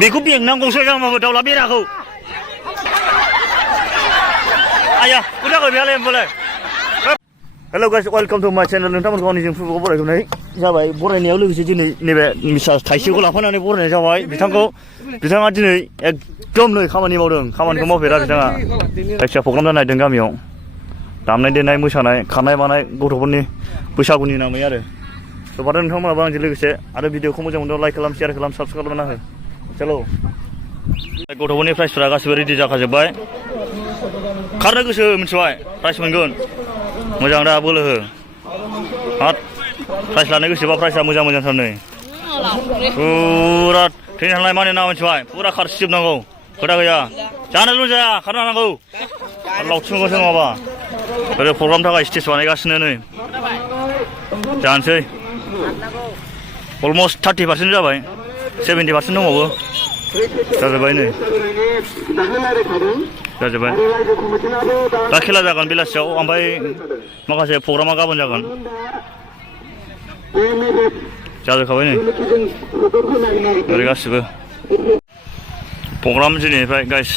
बेखौ बेंनांगौसो जामाबो दाउला बेराखौ आया उदाखौ बेयालाय होमबालाय हेलौ गाइस वेलकाम टु माय चेनेल नोंथांमोनखौ आंनि जों फुटबलखौ बरायनाय जाबाय बरायनायाव लोगोसे दिनै नैबे मिसा थाइसेखौ लाफानानै बरायनाय जाबाय बिथाङा दिनै एकदम नै खामानि मावदों खामानिखौ मावफेरा बिथाङा जायखिया प्रग्राम जानो नागिरदों गामियाव दामनाय देनाय मोसानाय खारनाय बानाय गथ'फोरनि बैसागुनि नामै आरो बादा नोंथांमोनाबो आंजों लोगोसे आरो भिडिअखौ मोजां मोनदों लाइक खालाम शेयार खालाम साबस्क्राइब खालामना हो चलो गथ'फोरनि प्राइजफोरा गासिबो रेडि जाखाजोब्बाय खारनो गोसो मिथिबाय प्राइज मोनगोन मोजां दा बोलो हो हाथ प्राइज लानो गोसोबा प्राइजआ मोजां मोजांथार नै फुरा ट्रेन थांनाय माने ना मिथिबाय फुरा खारसिजोबनांगौ खोथा गैया जानोल' जाया खारनो हानांगौ लावथि मोनगोनसो नङाबा ओरै प्रग्राम थाखाय स्टेज बानायगासिनो नै जानोसै अलमस्ट 30% जाबाय 70% दंबावो जाजोब्बाय नै जाजोब्बाय दा खेला जागोन बेलासियाव ओमफ्राय माखासे प्रग्रामा गाबोन जागोन जाजोबखाबाय नै ओरै गासिबो प्रग्राम दिनैनिफ्राय गाइस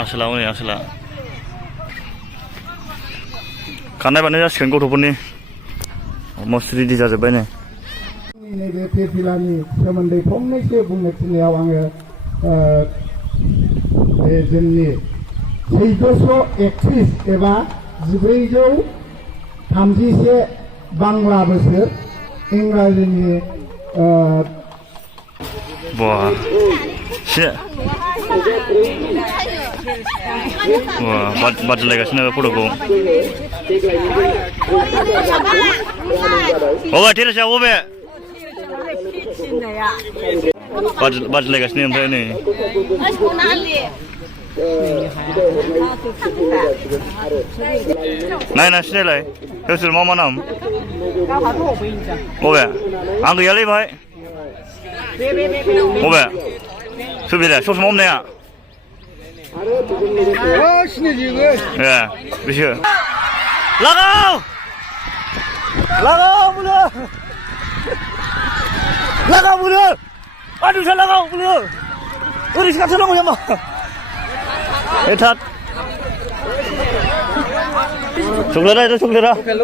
आसोला हनै आसोला खारनाय बारनाय जासिगोन गथ'फोरनि अलमस्ट रेडि जाजोब्बाय नै नैबे फिरफिलानि सोमोन्दै फंनैसो बुंनो थिननायाव आङो जोंनि 1431 एबा 1431 बांला बोसोर इंराजिनि बादिलायगासिनो फट'खौ बबे तेरसा बबे बादिलायगासिनो ओमफ्राय नै नायना सिनायलाय सोर मा नाम बबे आं गैयालै भाई बबे सोर बेलाय ससमा हमनाया ए बेसो लागाव बोलो लागाव बोलो आदुसा लागाव बोलो ओरैसो खारथारनांगौ जाम्बा एथाद चक्लेटल'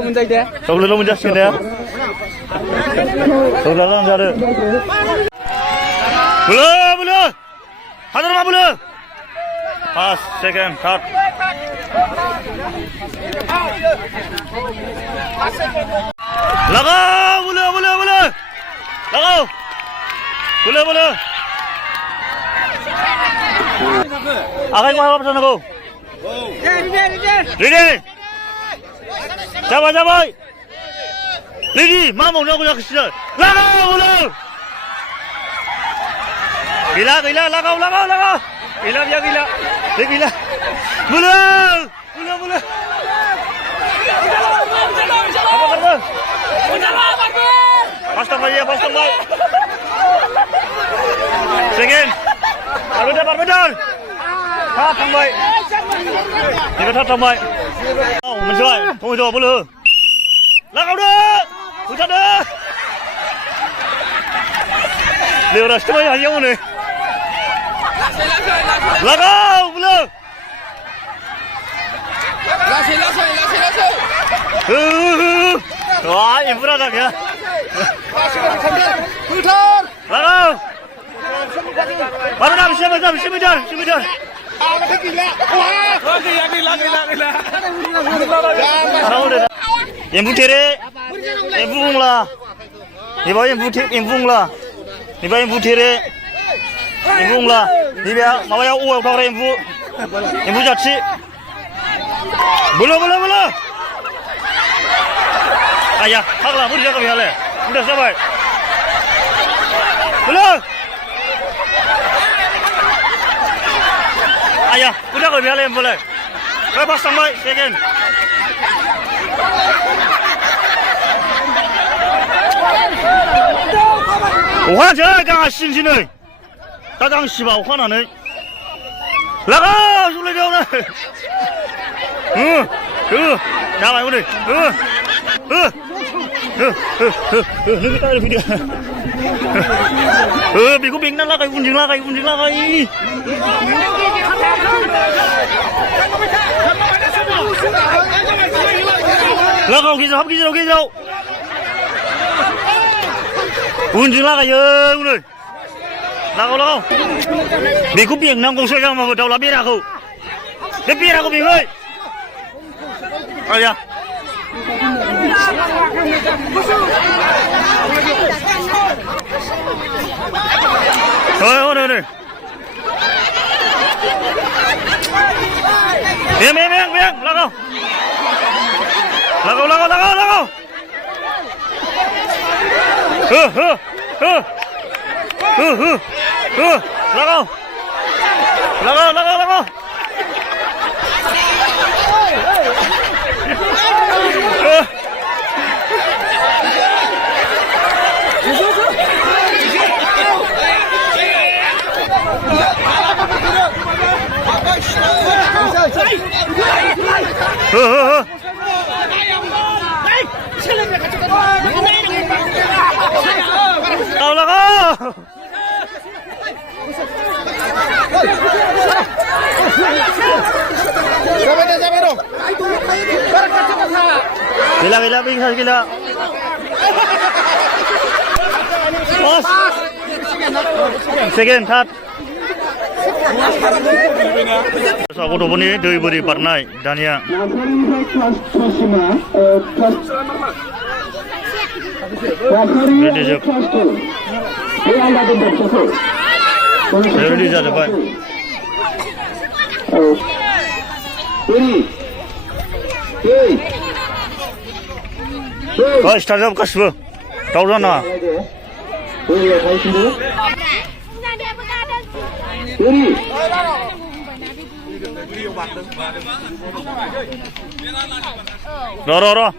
मोनजासिगोन दे चक्लेटल' मोनजादो बोलो हाजार मा बोलो फार्स्ट सेकेन्ड थार्ड लगाओ बोलो लगाओ बोलो आखाइखौ हाबा थानांगौ रेडि जाबाय रेडि मा मावनांगौ जाखोसो लगाओ बोलो गैला लगाओ गैला बोलो फार्स्ट थांबाय सेकेन्ड बारबाय थार थांबाय नैबे थार थांबाय मोनसेबाय टमेट' बोलो लागावदो फैथादो लेवरा सिथाबाय हायाव हनै लागाव बोलो लासै एम्फौ राजा गैया लागाव बारना बेसे मिटार एम्फौ थेरे एम्फौ बुंला एबा एम्फौ बुंला एबा एम्फौ थेरे एम्फौ बुंला नैबे माबायाव औवायाव थाग्रा एम्फौ जाथि बोलो आया फाग्ला बोरै जागोन बेहालाय उदासो जाबाय बोलो आया उदागोन बेहालाय होमबालाय फार्स्ट थांबाय सेकेन्ड अखासै गांहा सिनसै नै दा गांसिबा अखा हानानै लागा सलायनायावनो जाबाय हनै Nâng tay lên bị có bình nó là cái quân chính là cái là không kia đâu quân chính là cái ơi ơi là không bị có bình năng công soi ra mà đầu là biết à không biết à không bị ơi à ya thôi rồi miếng là không tao là không gila bing gila second third गथ'फोरनि दै बोरि बारनाय दानिया ready जाजोब्बाय start जाबाय गासिबो दाउ जानाङा र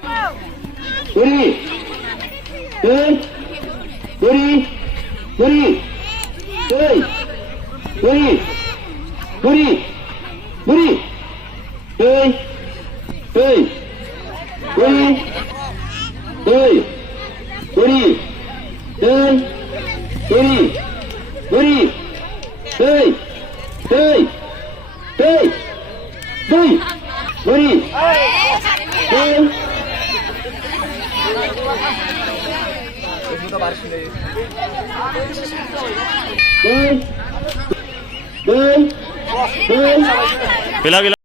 gila gila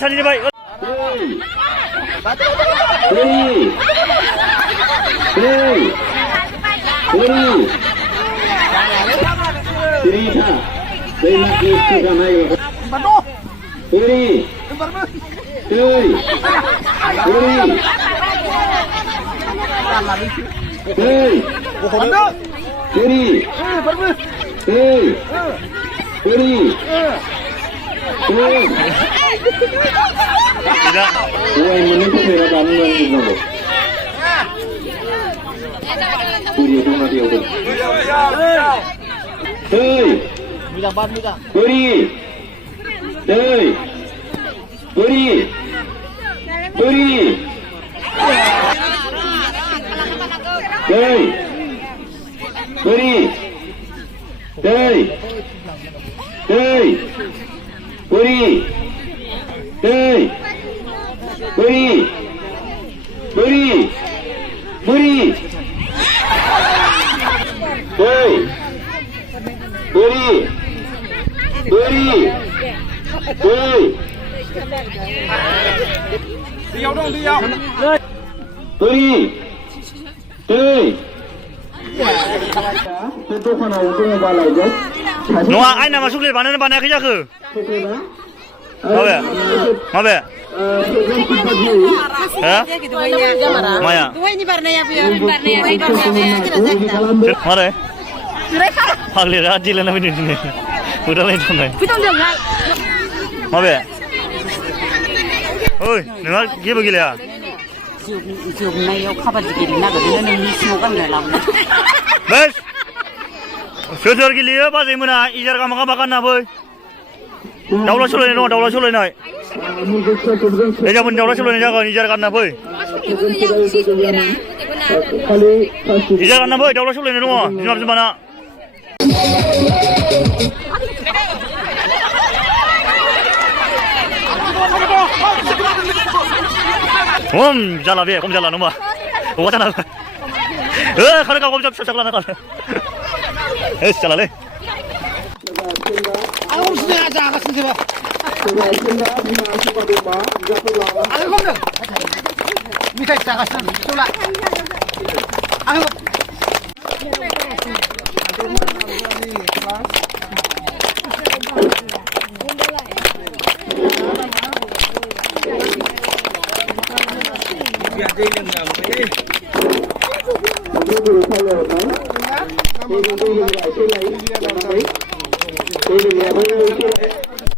sani baik nggak, ayo nama sulit mana kerja ke? Mabe? Ya? Maya? Mare? Paling rajin lah nabi ini. Udah lain tuh nih. Mabe? Oi, nengar gimana gila ya? 지옥 나요 카바지기리 나거든요. 미스모가 나라고. Bes, sesuatu gila apa sih mana? Ijar kamu kamu makan apa? दाउला सलायनाय दङ दाउला सलायनाय ए गाबोन दाउला सलायनाय जागोन इजार गानना फै इजार गानना फै दाउला सलायनाय दङ बिमा बिमाना जाला बे खम जाला नङा बहा जाना खानो गाव गाव फिसा लाना खानो जालालै Tôi